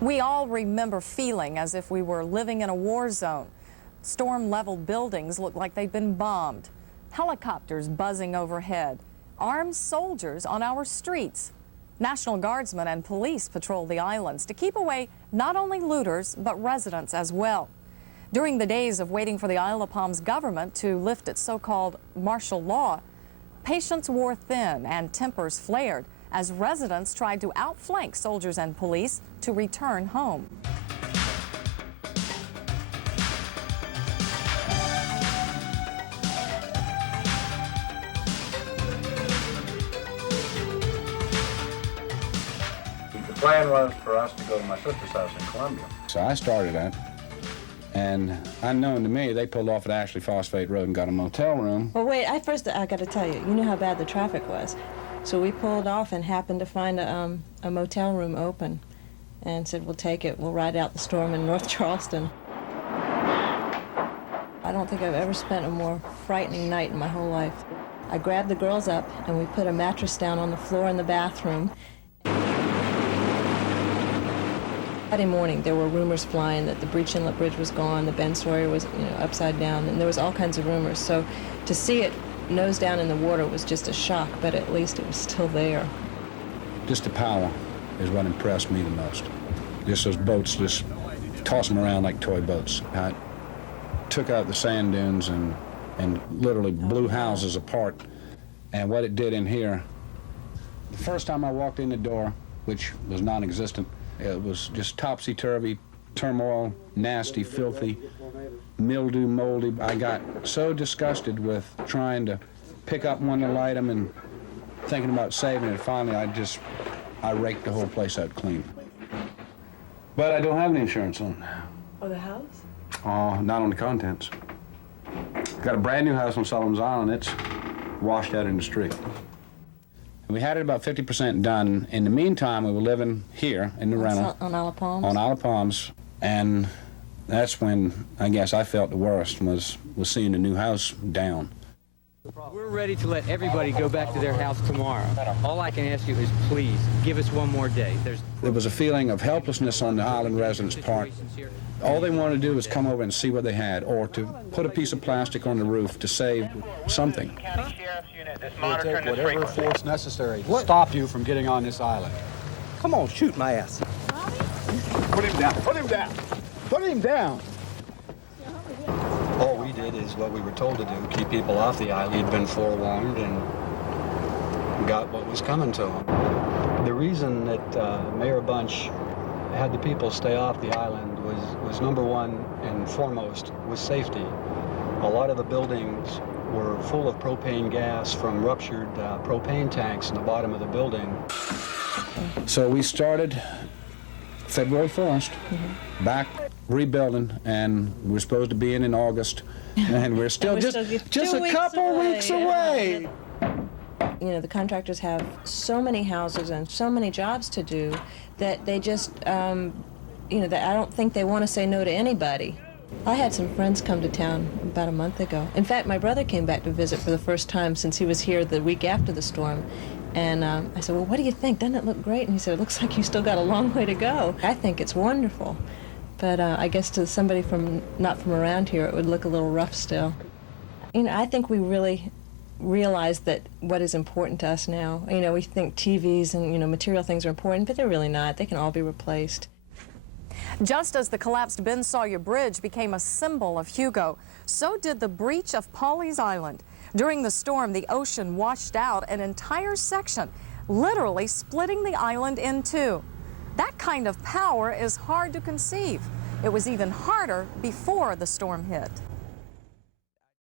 We all remember feeling as if we were living in a war zone. Storm-leveled buildings looked like they'd been bombed. Helicopters buzzing overhead. Armed soldiers on our streets. National Guardsmen and police patrol the islands to keep away not only looters, but residents as well. During the days of waiting for the Isle of Palms government to lift its so-called martial law, patience wore thin and tempers flared as residents tried to outflank soldiers and police to return home. The plan was for us to go to my sister's house in Columbia. So I started that, and unknown to me, they pulled off at Ashley Phosphate Road and got a motel room. Well, wait, I got to tell you, you know how bad the traffic was. So we pulled off and happened to find a motel room open and said, we'll take it, we'll ride out the storm in North Charleston. I don't think I've ever spent a more frightening night in my whole life. I grabbed the girls up and we put a mattress down on the floor in the bathroom. Friday morning, there were rumors flying that the Breach Inlet Bridge was gone, the Ben Sawyer was, upside down, and there was all kinds of rumors. So to see it nose down in the water was just a shock, but at least it was still there. Just the power is what impressed me the most. Just those boats, just toss them around like toy boats. I took out the sand dunes and literally blew houses apart. And what it did in here, the first time I walked in the door, which was non-existent, it was just topsy-turvy, turmoil, nasty, filthy, mildew, moldy. I got so disgusted with trying to pick up one little item and thinking about saving it. Finally, I raked the whole place out clean. But I don't have any insurance on it. Oh, the house? Oh, not on the contents. Got a brand new house on Solomon's Island. It's washed out in the street. We had it about 50% done. In the meantime, we were living here in the rental. On Isle of Palms? On Isle of Palms. And that's when, I guess, I felt the worst, was seeing the new house down. We're ready to let everybody go back to their house tomorrow. All I can ask you is please, give us one more day. There was a feeling of helplessness on the island residents' part. All they wanted to do was come over and see what they had, or to put a piece of plastic on the roof to save something. We'll take whatever force necessary to stop you from getting on this island. Come on, shoot my ass. Put him down, put him down, put him down. All we did is what we were told to do, keep people off the island. He'd been forewarned and got what was coming to him. The reason that Mayor Bunch had the people stay off the island was number one and foremost was safety. A lot of the buildings were full of propane gas from ruptured propane tanks in the bottom of the building. So we started February 1st, back rebuilding, and we're supposed to be in August, and we're still just a couple weeks away. The contractors have so many houses and so many jobs to do that they just, that I don't think they want to say no to anybody. I had some friends come to town about a month ago. In fact, my brother came back to visit for the first time since he was here the week after the storm. And I said, well, what do you think? Doesn't it look great? And he said, it looks like you still got a long way to go. I think it's wonderful. But I guess to somebody not from around here, it would look a little rough still. I think we really realize that what is important to us now. We think TVs and, material things are important, but they're really not. They can all be replaced. Just as the collapsed Ben Sawyer Bridge became a symbol of Hugo, so did the breach of Pawleys Island. During the storm, the ocean washed out an entire section, literally splitting the island in two. That kind of power is hard to conceive. It was even harder before the storm hit.